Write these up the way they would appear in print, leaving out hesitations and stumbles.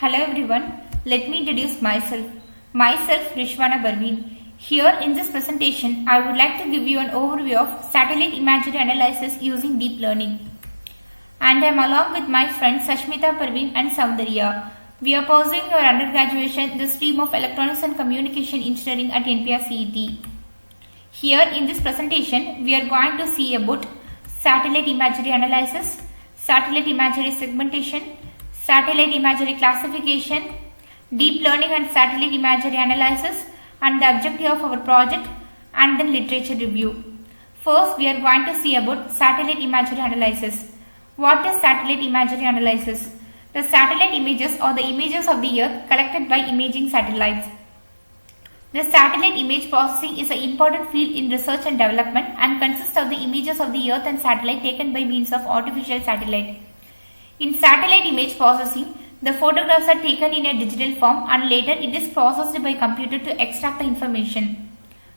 Hello everyone, let me introduce myself. Myself Rishwana Barveen. Here in this presentation, I would like to give you an overview of satellite imagery analysis using deep learning. And I am along with my friends Sashmita Parveen and Soundarya. We are pursuing our undergraduation in the stream of Electronics and Communication Engineering at NPR CET. Here in this presentation, we are going to see about satellite imagery analysis, satellite imagery segmentation, satellite imagery classification, deep learning and satellite imagery analysis, and the objective of our project, and then literature review. First, we are going to see about satellite imagery analysis. What is satellite imagery analysis? The satellite images are the images of the Earth collected by imaging satellites. The satellite image processing is an important field in research and development and consists of the images of the Earth and satellite taken by means of artificial satellite. In satellite image processing, the photographs are taken in a digital form and later it is processed by computer to extract the information.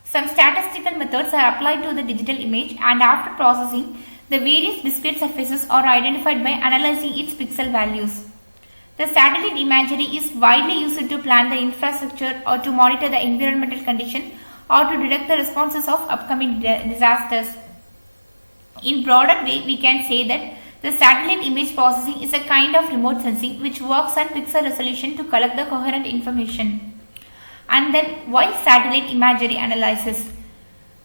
Some statistical methods are applied to the digital image, and after processing, the various discrete surfaces are identified by analyzing its pixel values. The satellite imagery is widely used to plan the infrastructure or to monitor the environmental condition or to detect the responses of upcoming disasters. In broader way, we can say that the satellite image processing is a kind of remote sensing which works on pixel resolution to collect the coherent information. And then why satellite imagery analysis?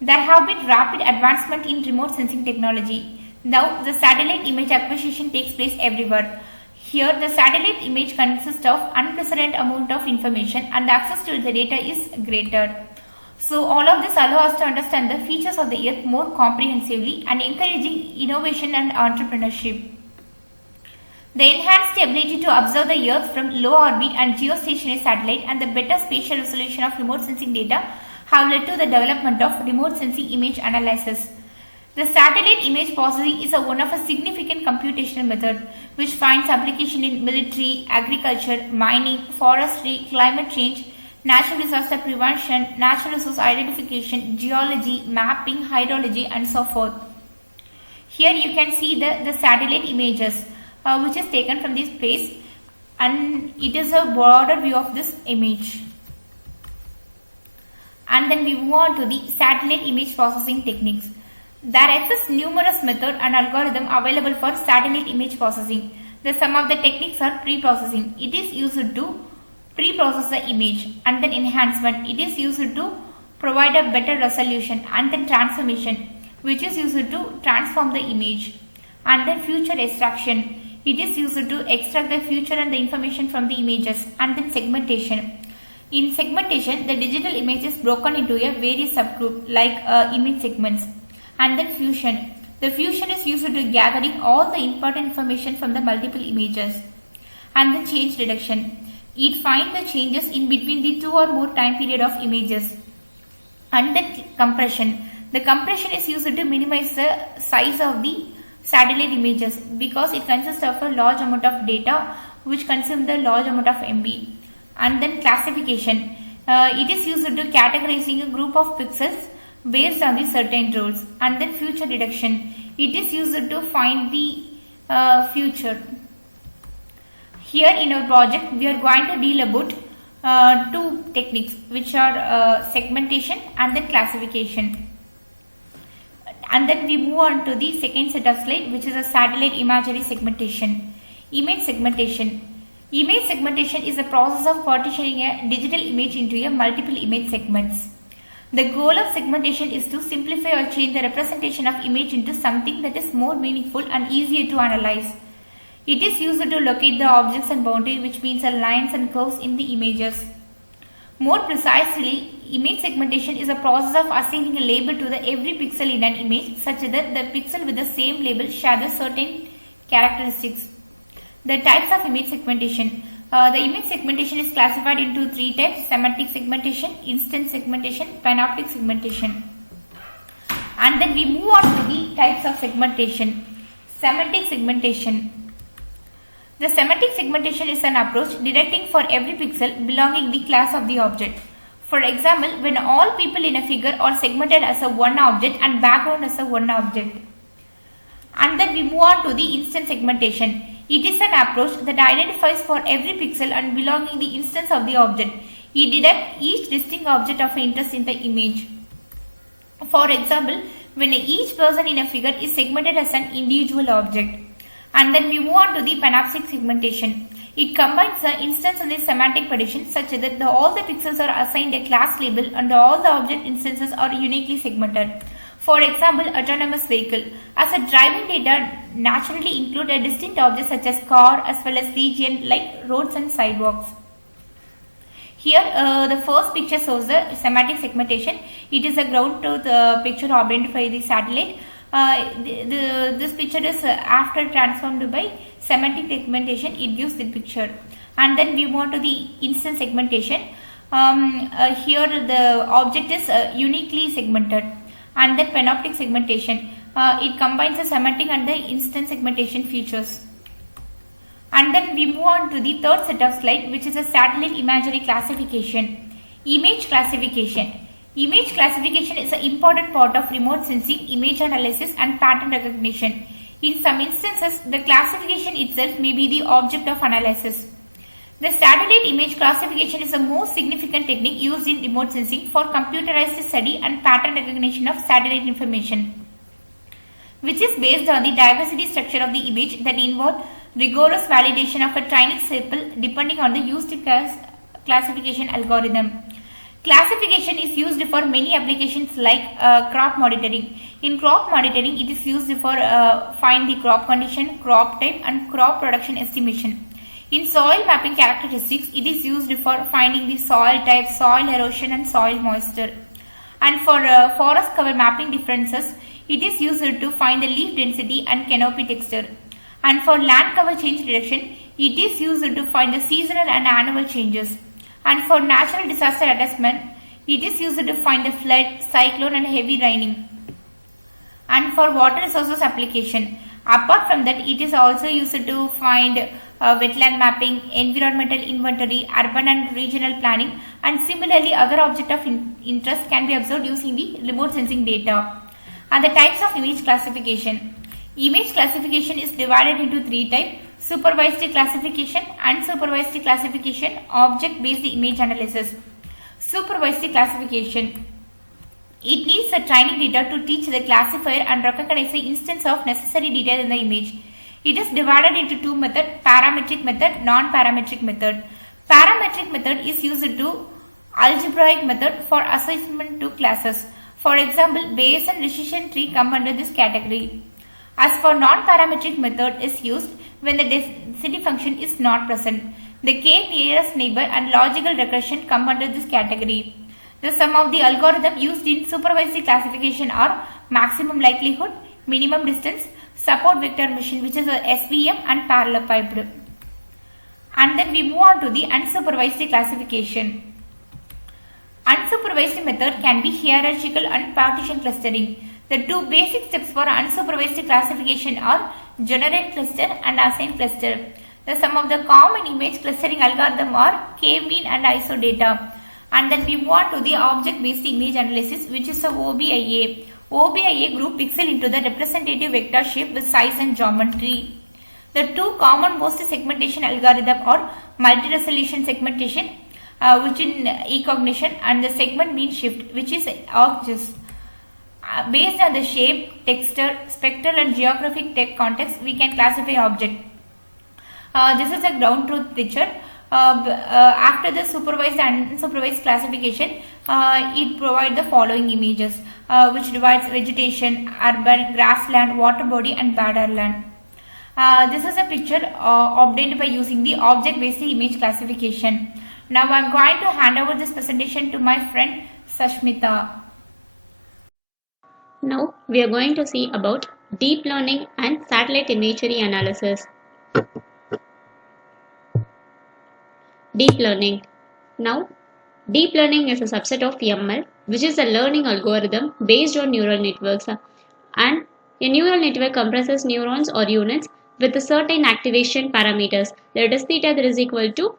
There have been rapid advancement in remote sensing technology. Now the satellite image acquisition takes place everywhere. Here the satellite image consists of unprecedented amount of information and the access to the data is greater. So all of this allows us to understand the features of the Earth more comprehensively and encouraging innovation and entrepreneurship. The enhanced ability to observe the Earth from low orbit and geostationary satellite and the better spatial resolution of remote sensing data have led to the development of remote sensing image analysis. The satellite image processing is one of a significant computational method which finds application in military, agriculture, mining, forestry, climate change, natural disaster prevention, natural resource identification, geology, mapping, hydrology, and so forth. Here you can see the satellite images which is taken from this place, and it is a broader view of this image. And then we move on to the satellite image processing techniques. There exist numerous methods and algorithms available for satellite image processing. Some of the techniques are pre-processing. It is used to pre-process the image, and then enhancement. It is used to provide a better resolution, and then transformation, which is used to transform the image, and then future extraction. It is used to extract the future and the information from the images, and then segmentation. In segmentation, the digital image is broken into a various subgroup like image segments. And then fusion. The fusion is used to gathering all the important information from the multiple images. And then change reduction. It finds the changes in between the two or more time period of images. And then compression. The compression is used to minimize the size of the satellite images because it consists of a large amount of data which consume the large amount of MB. And then classification. It is used to categorizing a group of pixels based on the certain rules. And then future detection. It is used to find the future. Here in our project, we are going to deal about two techniques which are segmentation and then classification. And then we move on to the second set of slide, which is a satellite imagery segmentation. Image segmentation. Image segmentation is a process of partitioning a digital image into a multiple image segments. The goal of segmentation is to simplify or change the representation of image into something that is more meaningful and easier to analyze. It is used to locate the objects and boundaries, which means the lines and curves in the images. More precisely, image segmentation is a process of assigning a label to every pixel in an image such that the pixel with the same label share the certain characteristics. The types of image segmentation. The image segmentation is classified into three types: semantic segmentation, instance segmentation, panoptic segmentation. And then we move on to the types of segmentation. Semantic segmentation. The semantic segmentation is an approach detecting for every pixel belonging the class of the object. For example, when all people in a figure are segmented as a one object and background as a one object. And then we move on to the instance segmentation. It is an approach that identifies for every pixel and belonging the instance of the object. It detects each distinct object of interest in the image. For example, when each person in a figure is segmented as an individual object. And then we move on to the panoptic segmentation. It combines the instance and the semantic prediction such that all the pixels are assigned a class label and all the object instances are uniquely segmented. For example, autonomous vehicle. As a driving data naturally include a distinct object such as car as well as region like roads and sidewalks. Here the first picture shows the semantic segmentation. It is a ground truth picture obtained by the satellite. This picture is after transformed by semantic segmentation, it gives the picture. And then we move on to the instance segmentation. Here the object is uniquely segmented. And then panoptic segmentation. It combines the semantic and the instance segmentation features. And then we move on to the third set of slide, which is a satellite imagery classification. Image classification. Image classification is an important part of remote sensing, image analysis and pattern recognition. In some instances, the classification itself may be the object of analysis. The satellite image classification is the most significant technique used in remote sensing for computerized study and pattern recognition of satellite information, which is based on the diversity structure of the image that involve rigorous validation of a training sample depending on the used classification algorithm. Classification is used for many applications like crop monitoring. In crop monitoring, it is used for find the crop condition, crop type and crop production estimation. In soil mapping characteristics, it is used for finding the soil type, soil erosion and soil moisture. And for forest cover mapping differences, it is used to find the leaf density and canopy texture. And for land cover change detection, it is used to find the seasonal and annual changes. And for natural disaster assessment, it is used to find the flood, cyclone and heavy raining. And for water resources application, apart from that, it is also used to find wetland mapping, environmental inventory, urban and regional planning, and similarly other objects of interest can be observed using the remote sensing data. And the types of image classification. Image classification is divided into three types: supervised classification, unsupervised classification, object-based image analysis. Supervised classification. It needs the training data to teach the classifier and recognize the instance of necessary detail in the image. It is divided into two methods: parametric method, non-parametric method. Parametric method is used to algebraic method for assignment to classes. For example, Bayes and decision tree come under this category. As for non-parametric method is used when the density function is not present. The k nearest neighbor and logical regression come under this category. The sum of the algorithm used in supervised classification are maximum likelihood, minimum distance, support vector machine, which is a SVM, and parallelepiped. And then we move on to the unsupervised classification. Unsupervised method can be hierarchical and partition clustering. The two basic steps for unsupervised classification are generate cluster and assign cluster. The sum of the common image clustering algorithm are k-mean and ISO data. And then we move on to the object-based image analysis, which is a OBIA. OBIA group pixel into the representative vector shape with size and geometry. The two common most segmentation algorithm are multi-resolution segmentation, which in e-cognition, and the segment mean shift, which is ArcGIS. Based on the shape, texture, spectral and geographic context, we can classify object. This is a ground truth picture. After the supervised and unsupervised classification, it provides the following images, which divides vegetation, urban, grassland, water body and borderland. This is a picture obtained by using the object-based image classification. Now I am going to hand over this presentation to my friend Sashmita. Now we are going to see about deep learning and satellite imagery analysis. Deep learning. Now, deep learning is a subset of ML, which is a learning algorithm based on neural networks. And a neural network comprises neurons or units with a certain activation parameters. Let us theta that is equal to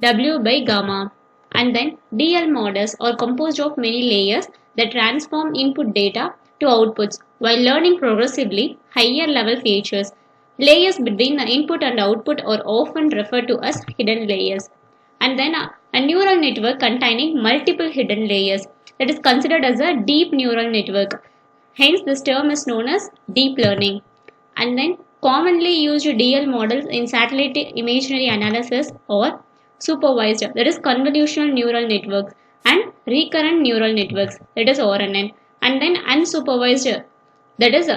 W by gamma. And then DL models are composed of many layers that transform input data to outputs while learning progressively higher level features. Layers between the input and output are often referred to as hidden layers. And then a neural network containing multiple hidden layers, that is considered as a deep neural network. Hence, this term is known as deep learning. And then commonly used DL models in satellite imagery analysis or supervised, that is convolutional neural networks, and recurrent neural networks, that is RNN, and then unsupervised, that is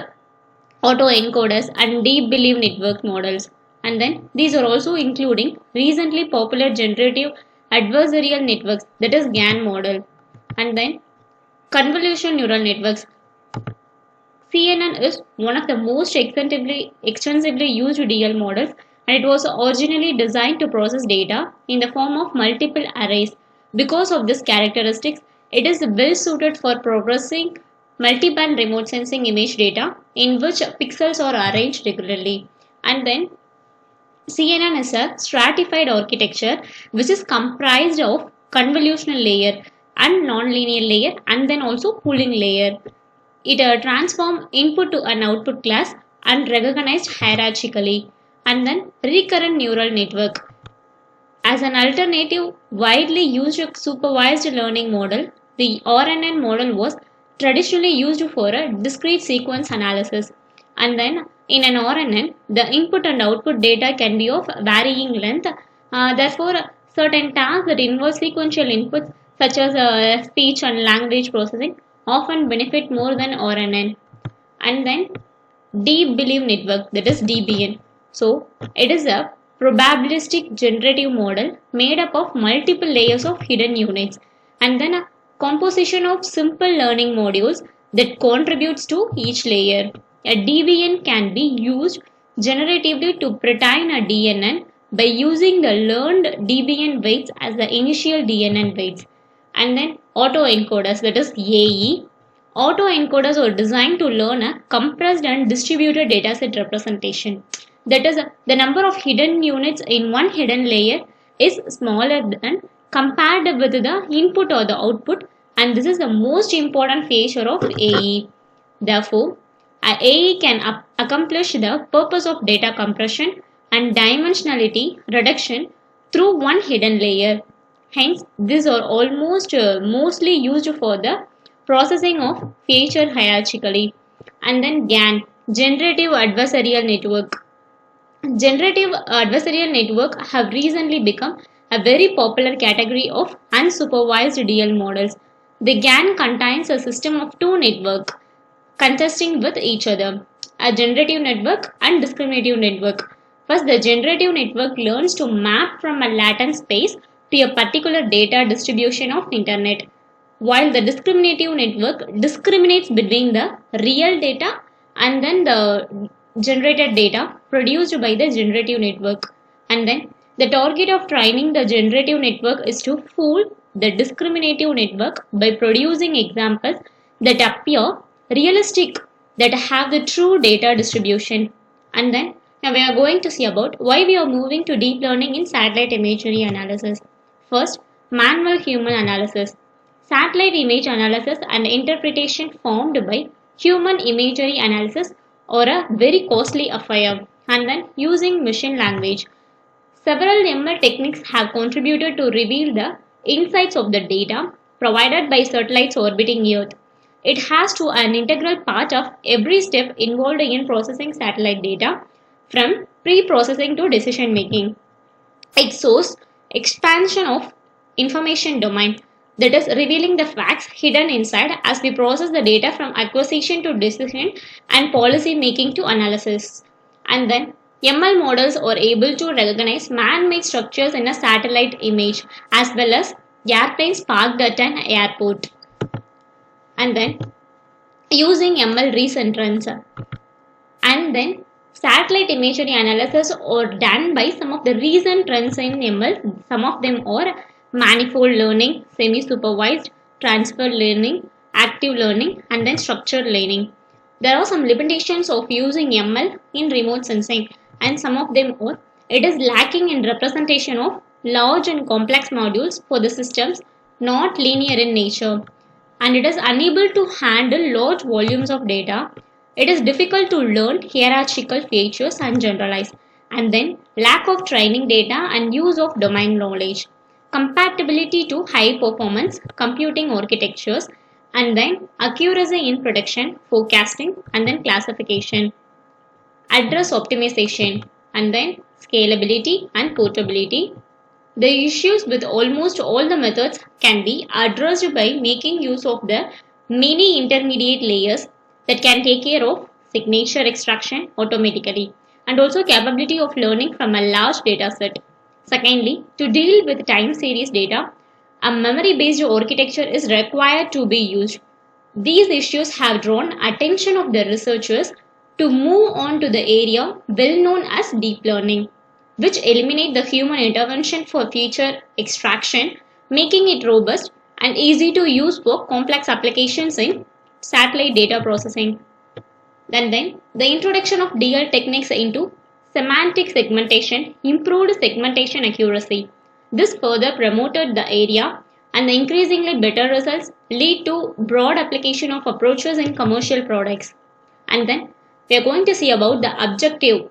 autoencoders and deep belief network models. And then these are also including recently popular generative adversarial networks, that is GAN model. And then convolutional neural networks. CNN is one of the most extensively used DL models, and it was originally designed to process data in the form of multiple arrays. Because of this characteristics, it is well suited for processing multiband remote sensing image data in which pixels are arranged regularly. And then CNN is a stratified architecture which is comprised of convolutional layer and nonlinear layer and then also pooling layer. It transforms input to an output class and recognized hierarchically. And then recurrent neural network. As an alternative, widely used supervised learning model, the RNN model was traditionally used for a discrete sequence analysis. And then in an RNN, the input and output data can be of varying length. Therefore, certain tasks that involve sequential inputs such as speech and language processing often benefit more than RNN. And then deep belief network, that is DBN. So it is a probabilistic generative model made up of multiple layers of hidden units and then a composition of simple learning modules that contributes to each layer. A DBN can be used generatively to pretrain a DNN by using the learned DBN weights as the initial DNN weights. And then autoencoders, that is AE. Autoencoders are designed to learn a compressed and distributed dataset representation. That is, the number of hidden units in one hidden layer is smaller than compared with the input or the output, and this is the most important feature of AE. Therefore, a AE can accomplish the purpose of data compression and dimensionality reduction through one hidden layer. Hence, these are almost mostly used for the processing of feature hierarchically. And then GAN, generative adversarial network. Generative adversarial network have recently become a very popular category of unsupervised DL models. The GAN contains a system of two networks contesting with each other, a generative network and discriminative network. First, the generative network learns to map from a latent space to a particular data distribution of internet, while the discriminative network discriminates between the real data and then the generated data produced by the generative network. And then the target of training the generative network is to fool the discriminative network by producing examples that appear realistic, that have the true data distribution. And then now we are going to see about why we are moving to deep learning in satellite imagery analysis. First, manual human analysis. Satellite image analysis and interpretation formed by human imagery analysis are a very costly affair, and then using machine language. Several ML techniques have contributed to reveal the insights of the data provided by satellites orbiting Earth. It has to an integral part of every step involved in processing satellite data, from pre-processing to decision making. It shows expansion of information domain, that is revealing the facts hidden inside as we process the data from acquisition to decision and policy making to analysis. And then ML models are able to recognize man-made structures in a satellite image as well as airplanes parked at an airport. And then using ML recent trends. And then satellite imagery analysis are done by some of the recent trends in ML. Some of them are manifold learning, semi-supervised, transfer learning, active learning, and then structured learning. There are some limitations of using ML in remote sensing, and some of them are it is lacking in representation of large and complex modules for the systems not linear in nature, and it is unable to handle large volumes of data, It is difficult to learn hierarchical features and generalize. And then lack of training data and use of domain knowledge. Compatibility to high performance computing architectures, and then accuracy in prediction, forecasting, and then classification. Address optimization, and then scalability and portability. The issues with almost all the methods can be addressed by making use of the many intermediate layers that can take care of signature extraction automatically, and also capability of learning from a large data set. Secondly, to deal with time series data, a memory based architecture is required to be used. These issues have drawn attention of the researchers to move on to the area well known as deep learning, which eliminate the human intervention for feature extraction, making it robust and easy to use for complex applications in satellite data processing. Then the introduction of DL techniques into semantic segmentation improved segmentation accuracy. This further promoted the area, and the increasingly better results lead to broad application of approaches in commercial products. And then we are going to see about the objective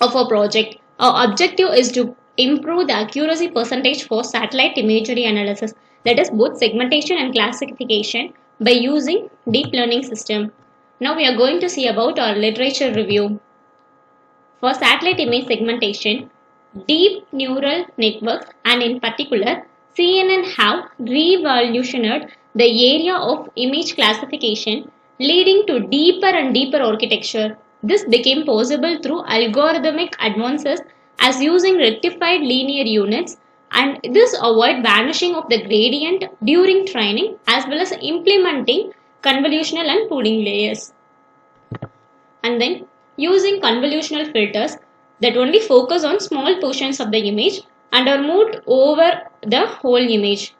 of a project. Our objective is to improve the accuracy percentage for satellite imagery analysis, that is both segmentation and classification, by using deep learning system. Now we are going to see about our literature review. For satellite image segmentation, deep neural networks and in particular CNN have revolutionized the area of image classification, leading to deeper and deeper architecture. This became possible through algorithmic advances as using rectified linear units, and this avoid vanishing of the gradient during training as well as implementing convolutional and pooling layers. And then using convolutional filters that only focus on small portions of the image and are moved over the whole image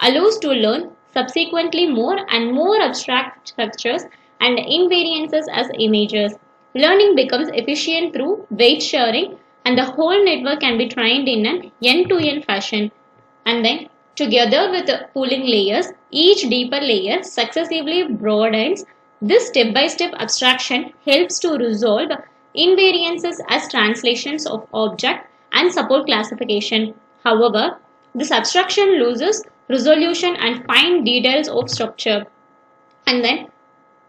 allows to learn subsequently more and more abstract structures and invariances as images. Learning becomes efficient through weight sharing, and the whole network can be trained in an end-to-end fashion. And then together with the pooling layers, each deeper layer successively broadens. This step-by-step abstraction helps to resolve invariances as translations of object and support classification. However, this abstraction loses resolution and fine details of structure. And then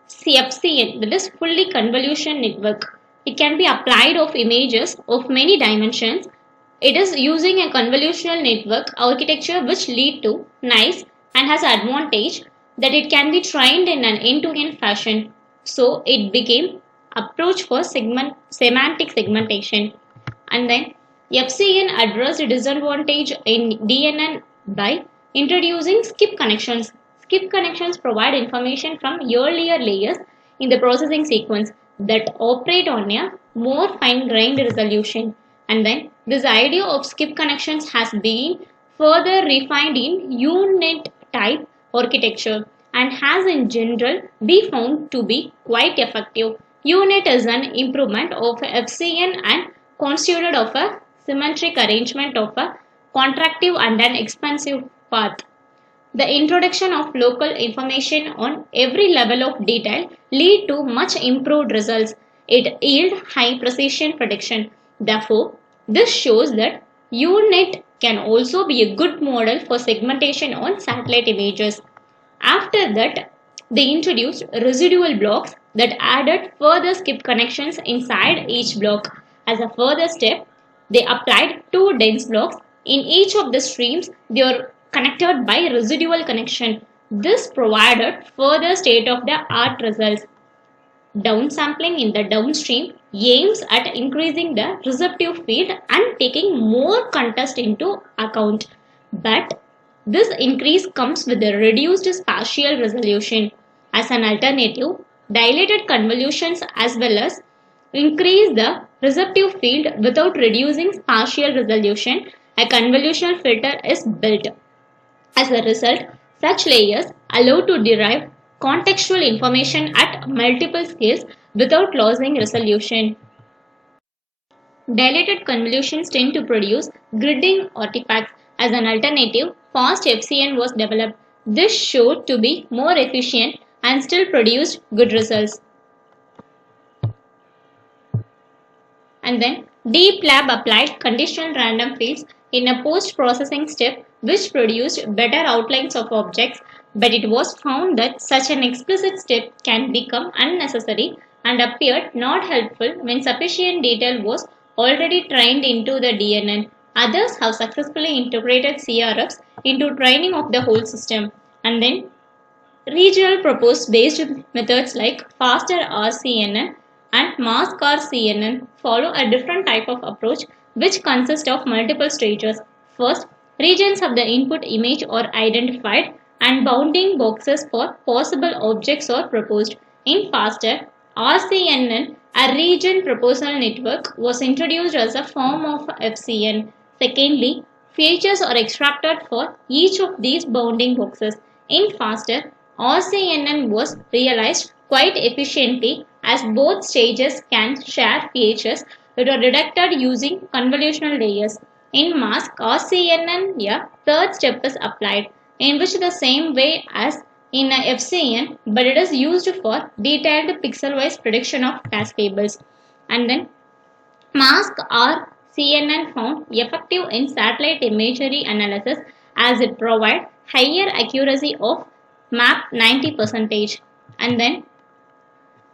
CFCN, that is fully convolution network. It can be applied of images of many dimensions. It is using a convolutional network architecture which lead to nice and has advantage that it can be trained in an end-to-end fashion. So it became approach for semantic segmentation. And then FCN addressed the disadvantage in DNN by introducing skip connections. Skip connections provide information from earlier layers in the processing sequence that operate on a more fine-grained resolution. And then this idea of skip connections has been further refined in unit type architecture and has in general been found to be quite effective. Unit is an improvement of FCN and constituted of a symmetric arrangement of a contractive and an expansive path. The introduction of local information on every level of detail lead to much improved results. It yield high precision prediction. Therefore, this shows that UNet can also be a good model for segmentation on satellite images. After that, they introduced residual blocks that added further skip connections inside each block. As a further step, they applied two dense blocks. In each of the streams, they are connected by residual connection. This provided further state-of-the-art results. Downsampling in the downstream aims at increasing the receptive field and taking more contrast into account. But this increase comes with a reduced spatial resolution. As an alternative, dilated convolutions as well as increase the receptive field without reducing spatial resolution. A convolutional filter is built. As a result, such layers allow to derive contextual information at multiple scales without losing resolution. Dilated convolutions tend to produce gridding artifacts. As an alternative, fast FCN was developed. This showed to be more efficient and still produced good results. And then Deep Lab applied conditional random fields in a post-processing step which produced better outlines of objects, but it was found that such an explicit step can become unnecessary and appeared not helpful when sufficient detail was already trained into the DNN. Others have successfully integrated CRFs into training of the whole system. And then regional proposed based methods like faster RCNN and mask RCNN follow a different type of approach which consists of multiple stages. First, regions of the input image are identified and bounding boxes for possible objects are proposed. In faster RCNN, a region proposal network was introduced as a form of FCN. Secondly, features are extracted for each of these bounding boxes. In faster RCNN was realized quite efficiently as both stages can share features that are detected using convolutional layers. In mask RCNN, a third step is applied, in which the same way as in a FCN, but it is used for detailed pixel-wise prediction of task tables. And then mask RCNN found effective in satellite imagery analysis as it provides higher accuracy of map 90%. And then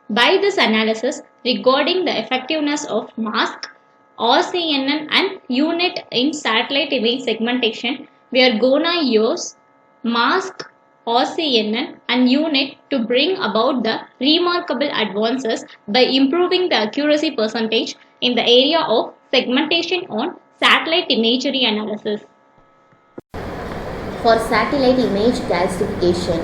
by this analysis regarding the effectiveness of mask RCNN and unit in satellite image segmentation, we are gonna use mask RCNN and unit to bring about the remarkable advances by improving the accuracy percentage in the area of segmentation on satellite imagery analysis. For satellite image classification,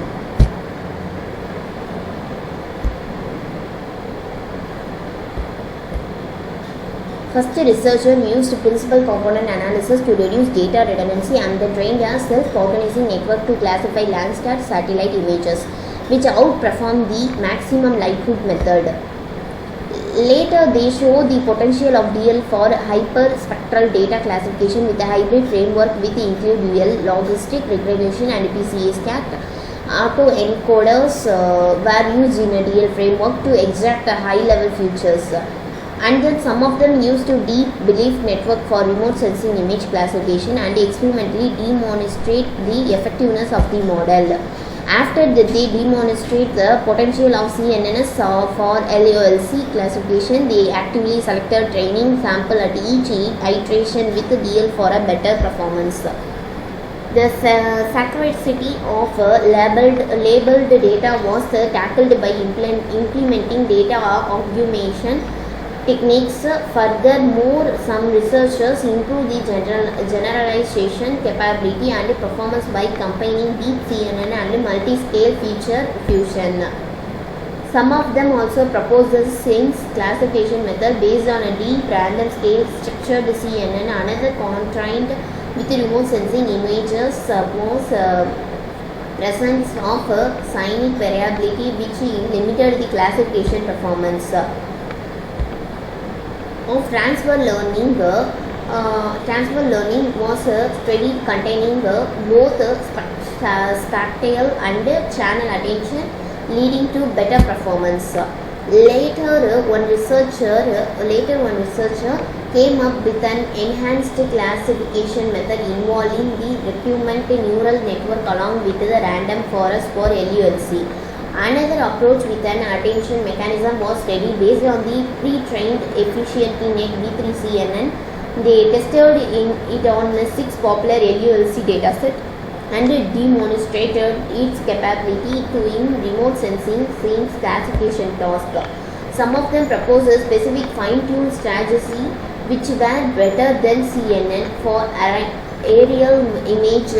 first, researcher used principal component analysis to reduce data redundancy and then trained a self-organizing network to classify Landsat satellite images, which outperformed the maximum likelihood method. Later, they show the potential of DL for hyperspectral data classification with a hybrid framework with include dual, logistic recognition and PCA-SCAT. Autoencoders were used in a DL framework to extract the high-level features. And then some of them used to deep belief network for remote sensing image classification and experimentally demonstrate the effectiveness of the model. After that, they demonstrate the potential of CNNs for LOLC classification. They actively selected training sample at each iteration with DL for a better performance. The scarcity of labeled data was tackled by implementing data augmentation techniques. Furthermore, some researchers improve the generalization capability and performance by combining deep CNN and multi-scale feature fusion. Some of them also propose the Sinks classification method based on a deep random scale structured CNN. Another constraint with remote sensing images was presence of cynic variability, which limited the classification performance. Of transfer learning was a study containing both spatial and channel attention, leading to better performance. Later one researcher came up with an enhanced classification method involving the recurrent neural network along with the random forest for LULC. Another approach with an attention mechanism was studied based on the pre-trained efficiently V3 CNN. They tested it on 6 popular LULC datasets and demonstrated its capability to in remote sensing scenes classification task. Some of them proposed a specific fine-tuned strategy which were better than CNN for aerial image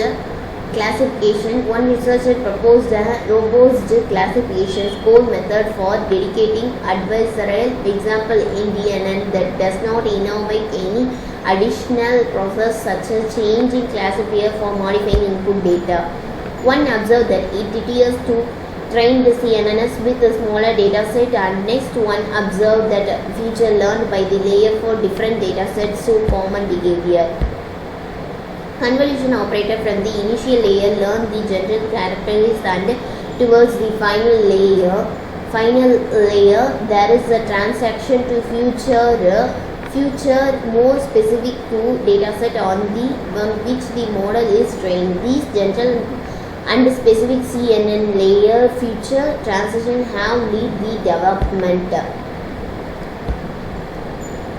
classification. One researcher proposed a robust classification score method for dedicating adversarial example in DNN that does not innovate any additional process such as changing classifier for modifying input data. One observed that it appears to train the CNNs with a smaller dataset, and next one observed that feature learned by the layer for different datasets show common behavior. Convolution operator from the initial layer learn the general characteristics, and towards the final layer there is a transaction to future more specific to dataset on which the model is trained. These general and specific CNN layer feature transition have led the development.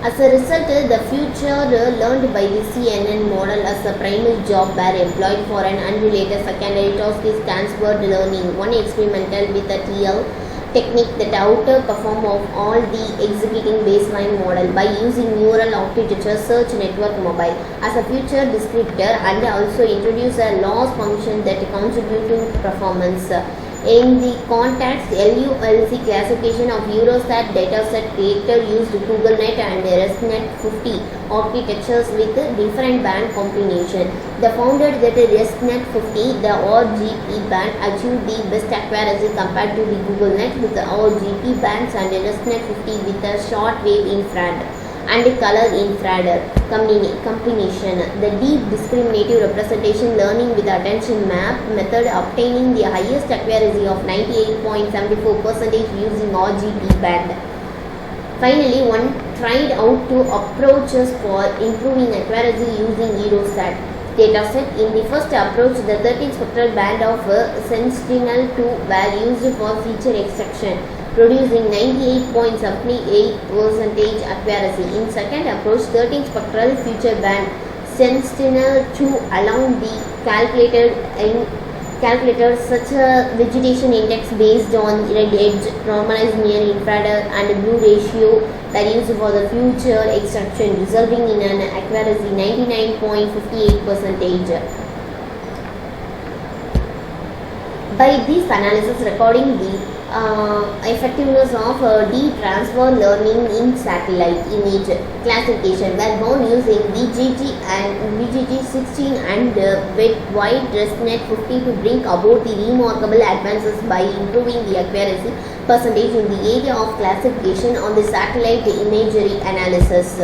As a result, the future learned by the CNN model as a primary job were employed for an unrelated secondary task is transferred learning, one experimental with a TL technique that outperform of all the executing baseline model by using neural architecture search network mobile as a future descriptor and also introduce a loss function that contribute to performance. In the context, LULC classification of Eurostat dataset creator used GoogleNet and ResNet 50 architectures with different band combination. They found that ResNet 50, the RGP band, achieved the best accuracy compared to the GoogleNet with the RGP bands and ResNet 50 with a shortwave infrared and color infrared combination. The deep discriminative representation learning with attention map method obtaining the highest accuracy of 98.74% using RGP band. Finally, one tried out two approaches for improving accuracy using Eurostat dataset. In the first approach, the 13 spectral band of Sentinel-2 were used for feature extraction, producing 98.78% accuracy. In second approach, 13 spectral feature band Sentinel-2 allowed the calculator such a vegetation index based on red edge, normalized near infrared and blue ratio that used for the future extraction, resulting in an accuracy 99.58%. By this analysis, recording the effectiveness of deep transfer learning in satellite image classification were found using BGG and BGG16 and wide ResNet 50 to bring about the remarkable advances by improving the accuracy percentage in the area of classification on the satellite imagery analysis.